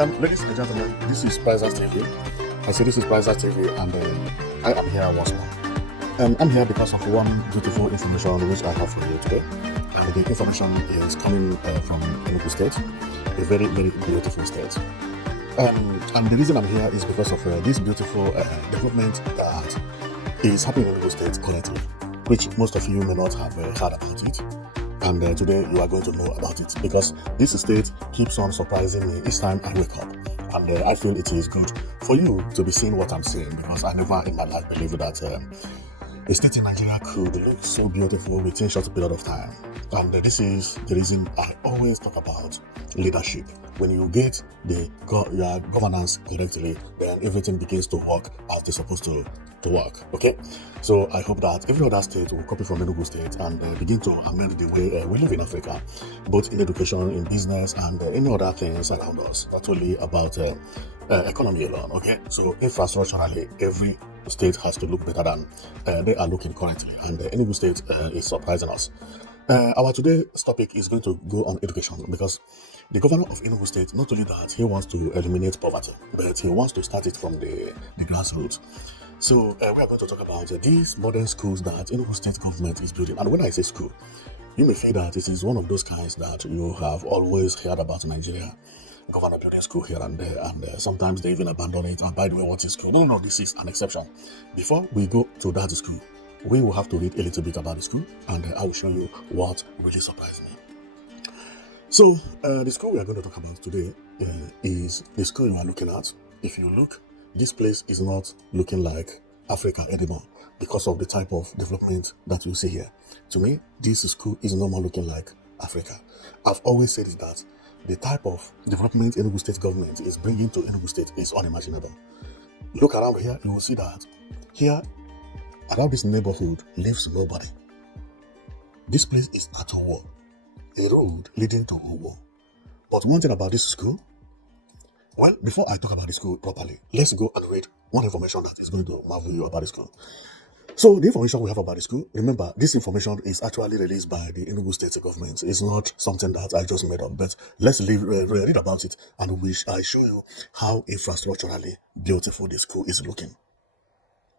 Ladies and gentlemen, this is Prizes TV. I say this is Prizes TV, and I am here once more. I'm here because of one beautiful information which I have for you today. And the information is coming from Enugu State, a very, very beautiful state. And the reason I'm here is because of this beautiful development that is happening in Enugu State currently, which most of you may not have heard about it. And today you are going to know about it because this state keeps on surprising me each time I wake up. And I feel it is good for you to be seeing what I'm saying, because I never in my life believed that a state in Nigeria could look so beautiful within a short period of time. And this is the reason I always talk about leadership. When you get your governance correctly, then everything begins to work as they're supposed to work. Okay, so I hope that every other state will copy from Enugu State and begin to amend the way we live in Africa, both in education, in business, and any other things around us. Not only about economy alone. Okay, so infrastructurally, every state has to look better than they are looking currently, and Enugu State is surprising us. Our today's topic is going to go on education, because the governor of Enugu State, not only that, he wants to eliminate poverty, but he wants to start it from the grassroots. So we are going to talk about these modern schools that Enugu State government is building. And when I say school, you may feel that it is one of those kinds that you have always heard about in Nigeria. Governor building school here and there, and sometimes they even abandon it. And by the way, what is school? No, this is an exception. Before we go to that school, we will have to read a little bit about the school, and I will show you what really surprised me. So the school we are going to talk about today is the school you are looking at. If you look, this place is not looking like Africa anymore because of the type of development that you see here. To me, this school is no more looking like Africa. I've always said that the type of development Enugu State government is bringing to Enugu State is unimaginable. Look around here, you will see that here, around this neighborhood, lives nobody. This place is at war, a road leading to war. But one thing about this school, well, before I talk about the school properly, let's go and read one information that is going to marvel you about the school. So the information we have about the school, remember, this information is actually released by the Enugu State government. It's not something that I just made up, but let's read about it, and I show you how infrastructurally beautiful the school is looking.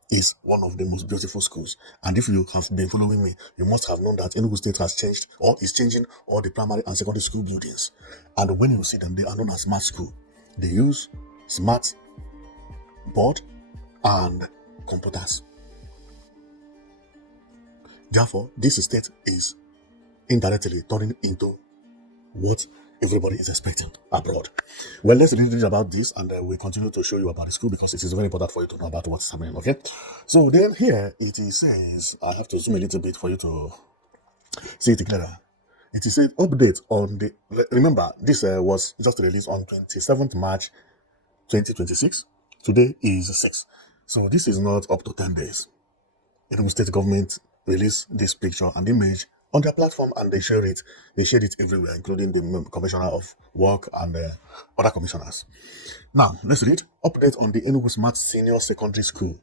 It's one of the most beautiful schools. And if you have been following me, you must have known that Enugu State has changed or is changing all the primary and secondary school buildings. And when you see them, they are known as smart school. They use smart board and computers. Therefore, this state is indirectly turning into what everybody is expecting abroad. Well, let's read about this, and we'll continue to show you about the school, because it is very important for you to know about what's happening. Okay, so then here it says, I have to zoom a little bit for you to see it clearer. It is said update on the, remember, this was just released on 27th March 2026. Today is 6. So this is not up to 10 days. Enugu State government released this picture and image on their platform, and they shared it everywhere, including the Commissioner of Work and other commissioners. Now, let's read. Update on the Enugu Smart Senior Secondary School.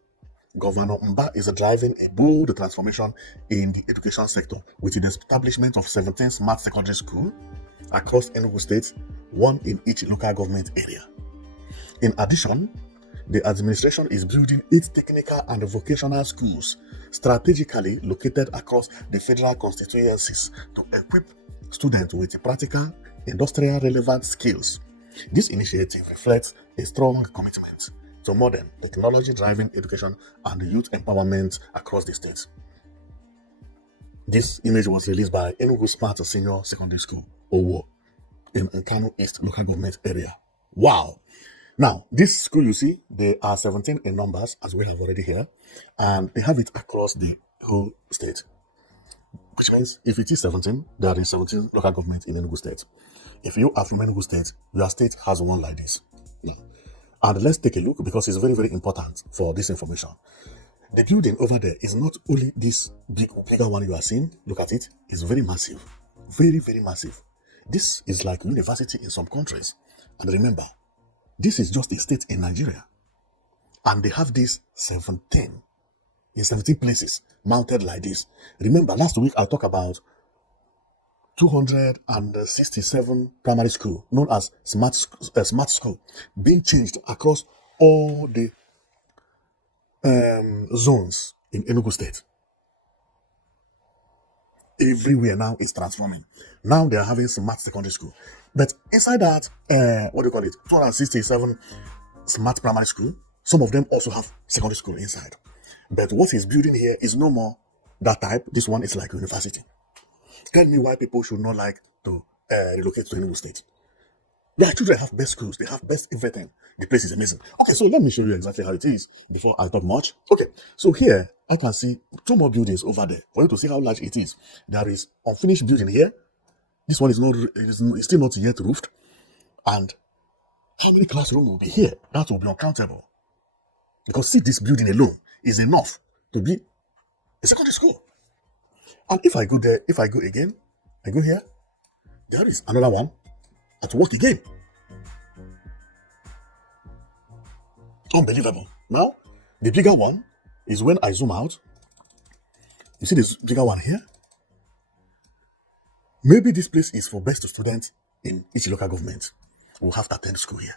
Governor Mba is driving a bold transformation in the education sector with the establishment of 17 smart secondary schools across Enugu State, one in each local government area. In addition, the administration is building 8 technical and vocational schools strategically located across the federal constituencies to equip students with practical, industrial relevant skills. This initiative reflects a strong commitment to modern, technology-driven education and youth empowerment across the state. This image was released by Enugu Smart Senior Secondary School, Owo, in Nkanu East local government area. Wow! Now, this school, you see, they are 17 in numbers, as we have already here, and they have it across the whole state. Which means if it is 17, there is 17 local government in Enugu State. If you are from Enugu State, your state has one like this. Yeah. And let's take a look, because it's very, very important for this information. The building over there is not only this bigger one you are seeing. Look at it. It's very massive. Very, very massive. This is like university in some countries. And remember, this is just a state in Nigeria. And they have this 17 in 17 places mounted like this. Remember, last week I talked about 267 primary school, known as smart school, being changed across all the zones in Enugu State. Everywhere now is transforming. Now they are having smart secondary school. But inside that, 267 smart primary school, some of them also have secondary school inside. But what he's building here is no more that type. This one is like university. Tell me why people should not like to relocate to Enugu State. Their children have best schools. They have best everything. The place is amazing. Okay, so let me show you exactly how it is before I talk much. Okay, so here I can see two more buildings over there for you to see how large it is. There is unfinished building here. This one is still not yet roofed. And how many classrooms will be here? That will be uncountable. Because see, this building alone is enough to be a secondary school. And if I go there, if I go again, I go here, there is another one at work again. Unbelievable. Now, the bigger one is when I zoom out. You see this bigger one here? Maybe this place is for best students in each local government who have to attend school here.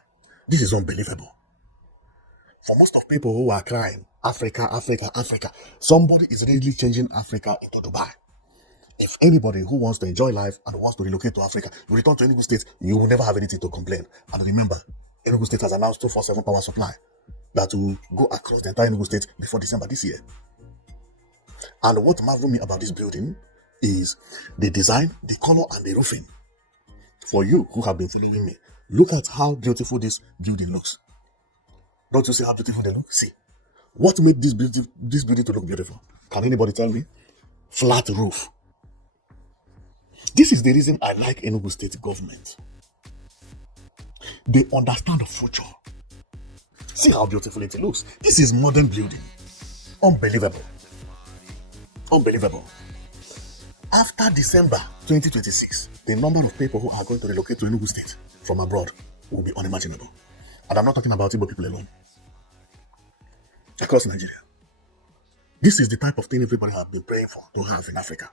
This is unbelievable. For most of people who are crying, Africa, Africa, Africa, somebody is really changing Africa into Dubai. If anybody who wants to enjoy life and wants to relocate to Africa, you return to Enugu State, you will never have anything to complain. And remember, Enugu State has announced 247 power supply that will go across the entire Enugu State before December this year. And what marvels me about this building is the design, the color, and the roofing. For you who have been following me, look at how beautiful this building looks. Don't you see how beautiful they look? See. What made this building to look beautiful? Can anybody tell me? Flat roof. This is the reason I like Enugu State government. They understand the future. See how beautiful it looks. This is modern building. Unbelievable. Unbelievable. After December 2026, the number of people who are going to relocate to Enugu State from abroad will be unimaginable. And I'm not talking about Igbo people alone. Across Nigeria. This is the type of thing everybody has been praying for to have in Africa.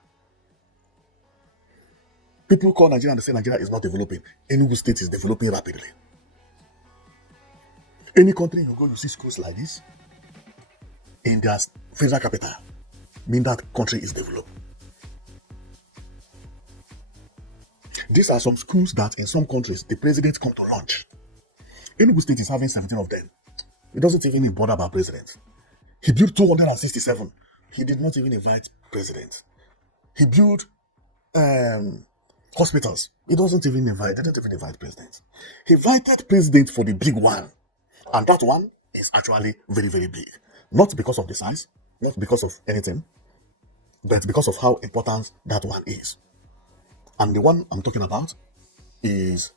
People call Nigeria and say Nigeria is not developing. Enugu State is developing rapidly. Any country you go, you see schools like this in their federal capital, mean that country is developed. These are some schools that in some countries, the president come to lunch. Enugu State is having 17 of them. He doesn't even bother about president. He built 267. He did not even invite president. He built hospitals. He didn't even invite president. He invited president for the big one. And that one is actually very, very big. Not because of the size, not because of anything, but because of how important that one is. And the one I'm talking about is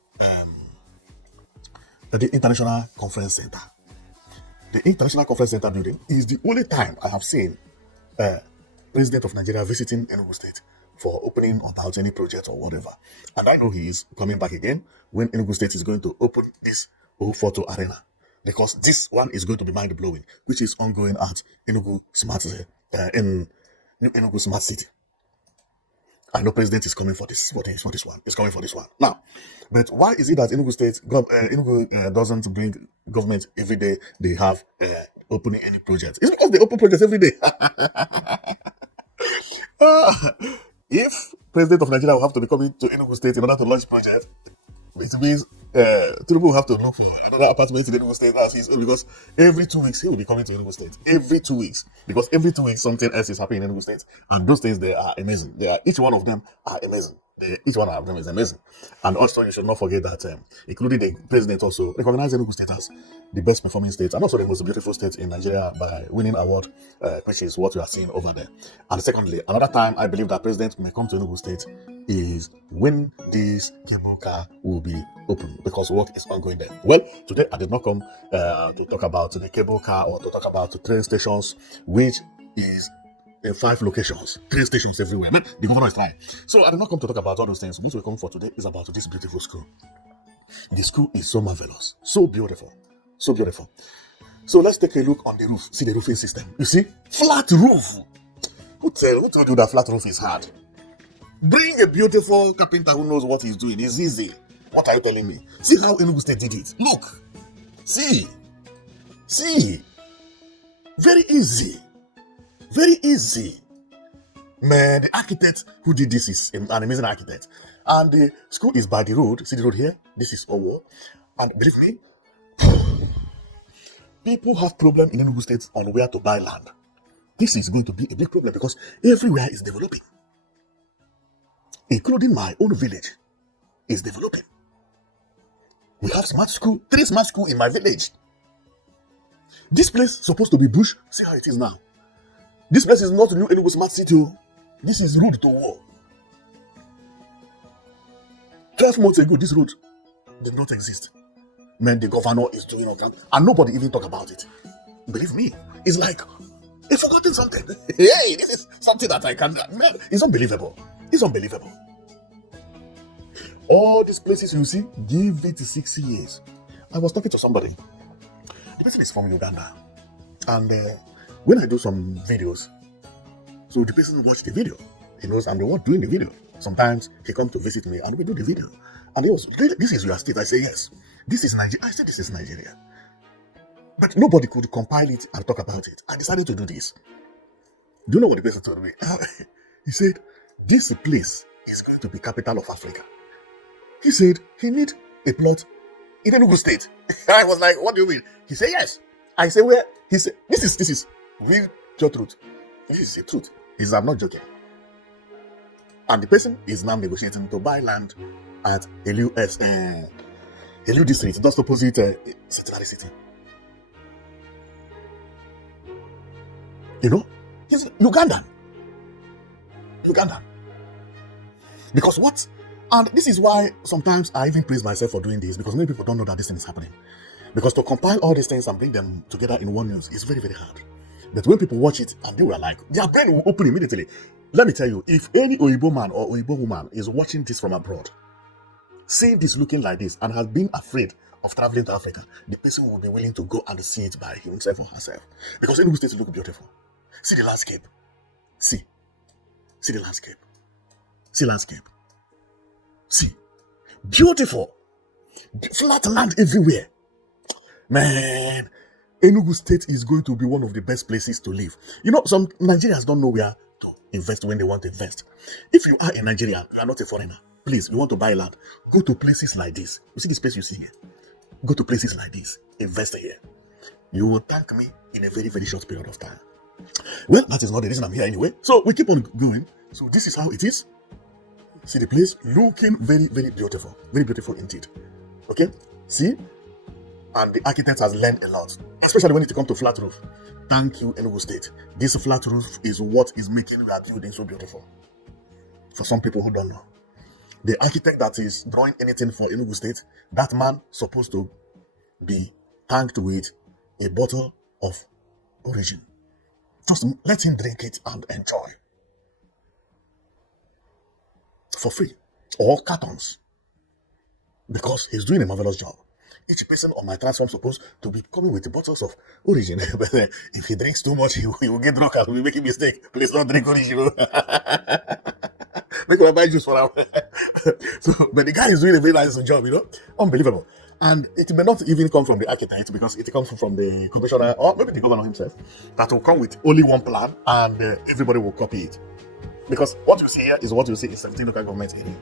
the International Conference Center. The International Conference Center building is the only time I have seen President of Nigeria visiting Enugu State for opening about any project or whatever. And I know he is coming back again when Enugu State is going to open this photo arena. Because this one is going to be mind-blowing, which is ongoing at Enugu Smart City. I know President is coming for this. For this one. He's coming for this one. Now, but why is it that Enugu State, Enugu doesn't bring government every day they have opening any project? It's because they open projects every day. If President of Nigeria will have to be coming to Enugu State in order to launch project, it means Tinubu will have to look for another apartment in Enugu State as his own, because every 2 weeks he will be coming to Enugu State. Every 2 weeks. Because every 2 weeks something else is happening in Enugu State. And those things, they are amazing. Each one of them are amazing. Each one of them is amazing. And also, you should not forget that, including the president also, recognized Enugu State as the best performing state and also the most beautiful state in Nigeria by winning award, which is what we are seeing over there. And secondly, another time I believe that president may come to Enugu State is when this cable car will be open, because work is ongoing there. Well, today I did not come to talk about the cable car or to talk about the train stations, which is in 5 locations, 3 stations everywhere. Man, the governor is trying. So I did not come to talk about all those things. What we're coming for today is about this beautiful school. The school is so marvelous, so beautiful, so beautiful. So let's take a look on the roof. See the roofing system. You see, flat roof. Who told you that flat roof is hard? Bring a beautiful carpenter who knows what he's doing. It's easy. What are you telling me? See how Enugu State did it. Look. See. Very easy. Very easy. Man, the architect who did this is an amazing architect. And the school is by the road. See the road here? This is Owo. And believe me, people have problem in Enugu State on where to buy land. This is going to be a big problem because everywhere is developing. Including my own village is developing. We have smart school, 3 smart school in my village. This place is supposed to be bush. See how it is now. This place is not a new Enugu smart city. This is road to war. 12 months ago, this road did not exist. Man, the governor is doing all that, and nobody even talk about it. Believe me, it's like I've forgotten something. Hey, this is something that I can. Man, it's unbelievable. It's unbelievable. All these places you see, give it 6 years. I was talking to somebody. The person is from Uganda, and when I do some videos, so the person watched the video. He knows I'm the one doing the video. Sometimes he comes to visit me and we do the video. And he was, this is your state. I say, yes. This is Nigeria. I said, this is Nigeria. But nobody could compile it and talk about it. I decided to do this. Do you know what the person told me? He said, this place is going to be capital of Africa. He said, he need a plot in Enugu State. I was like, what do you mean? He said, yes. I said, where? He said, this is real truth. This is the truth. He said, I'm not joking. And the person is now negotiating to buy land at Elu district, just opposite Centenary City. You know, he's Ugandan. Because what? And this is why sometimes I even praise myself for doing this, because many people don't know that this thing is happening. Because to compile all these things and bring them together in one news is very, very hard. But when people watch it and they were like, their brain will open immediately. Let me tell you, if any Oyibo man or Oyibo woman is watching this from abroad, seeing this looking like this and has been afraid of traveling to Africa, the person will be willing to go and see it by himself or herself. Because Enugu State look beautiful. See the landscape. See the landscape. See landscape. See. Beautiful. Flat land everywhere. Man, Enugu State is going to be one of the best places to live. You know, some Nigerians don't know where to invest when they want to invest. If you are in Nigeria, you are not a foreigner. Please, you want to buy land, go to places like this. You see this place you see here? Go to places like this. Invest here. You will thank me in a very, very short period of time. Well, that is not the reason I'm here anyway. So we keep on going. So this is how it is. See the place? Looking very, very beautiful. Very beautiful indeed. Okay? See? And the architect has learned a lot. Especially when it comes to flat roof. Thank you, Enugu State. This flat roof is what is making our building so beautiful. For some people who don't know. The architect that is drawing anything for Enugu State, that man supposed to be tanked with a bottle of origin. Just let him drink it and enjoy. For free. Or cartons. Because he's doing a marvelous job. Each person on my transform supposed to be coming with the bottles of origin. But if he drinks too much, he will get drunk and will be making a mistake. Please don't drink origin. Make him buy juice for him. But the guy is doing a very nice job, you know. Unbelievable. And it may not even come from the architect because it comes from the commissioner or maybe the governor himself that will come with only one plan and everybody will copy it. Because what you see here is what you see in 17 local government area.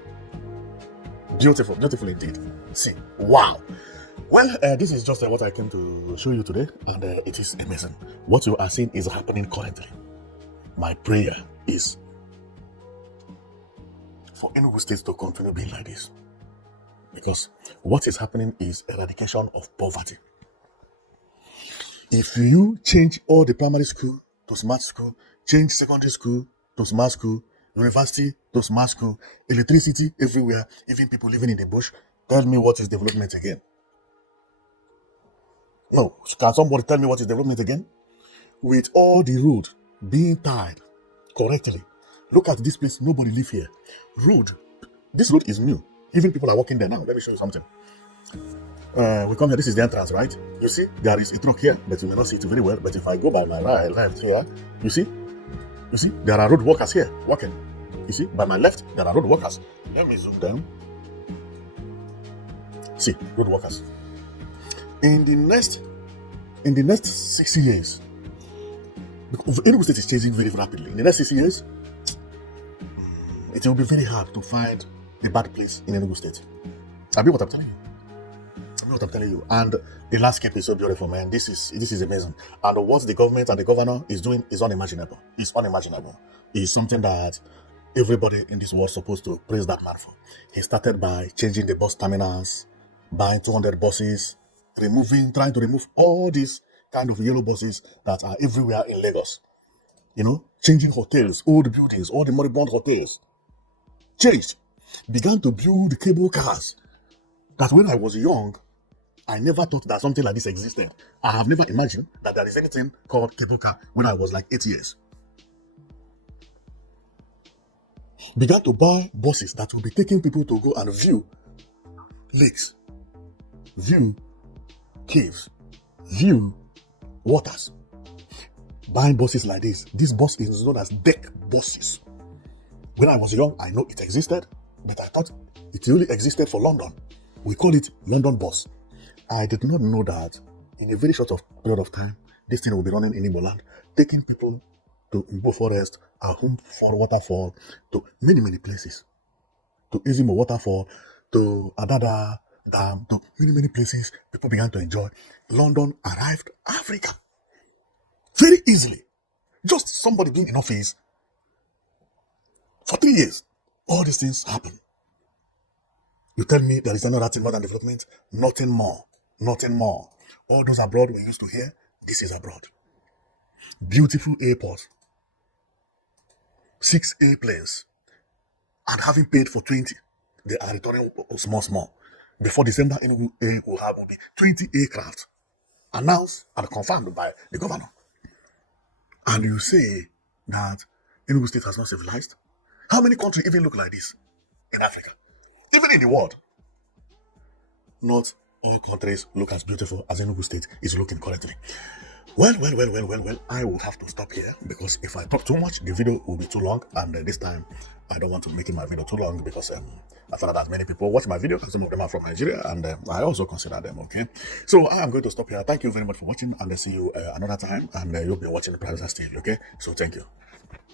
Beautiful, beautiful indeed. See, wow. Well, this is just what I came to show you today, and it is amazing. What you are seeing is happening currently. My prayer is for Enugu State to continue being like this. Because what is happening is eradication of poverty. If you change all the primary school to smart school, change secondary school to smart school, university to smart school, electricity everywhere, even people living in the bush, tell me what is development again? No, can somebody tell me what is development again? With all the road being tied correctly. Look at this place, nobody live here. This road is new. Even people are walking there now. Let me show you something. We come here, this is the entrance, right? You see, there is a truck here, but you may not see it very well. But if I go by my left here, you see, there are road workers here walking. You see, by my left, there are road workers. Let me zoom down. See, road workers. In the next 60 years, because Enugu State is changing very rapidly. In the next 60 years, it will be very hard to find a bad place in Enugu State. I mean what I'm telling you. And the landscape is so beautiful, man. This is amazing. And what the government and the governor is doing is unimaginable. It's unimaginable. It's something that everybody in this world is supposed to praise that man for. He started by changing the bus terminals, buying 200 buses, trying to remove all these kind of yellow buses that are everywhere in Lagos. You know, changing hotels, old buildings, all the moribund hotels. Changed. Began to build cable cars. That when I was young, I never thought that something like this existed. I have never imagined that there is anything called cable car when I was like 8 years. Began to buy buses that will be taking people to go and view lakes, view caves, view waters. Buying buses like this. This bus is known as deck buses. When I was young, I know it existed, but I thought it only existed for London. We call it London bus. I did not know that in a very short period of time, this thing will be running in Igbo land, taking people to Igbo Forest, Ahum for waterfall, to many places. To Izimo waterfall, to Adada Dam, to many places. People began to enjoy. London arrived Africa very easily. Just somebody being in office for 3 years. All these things happen. You tell me there is another thing more than development? Nothing more. Nothing more. All those abroad we used to hear, this is abroad. Beautiful airport. 6 airplanes. And having paid for 20, they are returning small. Before December, Enugu Air will be 20 aircraft. Announced and confirmed by the governor. And you say that Enugu State has not civilized? How many countries even look like this in Africa? Even in the world. Not all countries look as beautiful as Enugu State is looking currently. Well, I will have to stop here because if I talk too much, the video will be too long. And this time, I don't want to make my video too long because I found out that many people watch my video because some of them are from Nigeria and I also consider them, okay? So I am going to stop here. Thank you very much for watching and I'll see you another time. And you'll be watching the Privacy TV, okay? So thank you.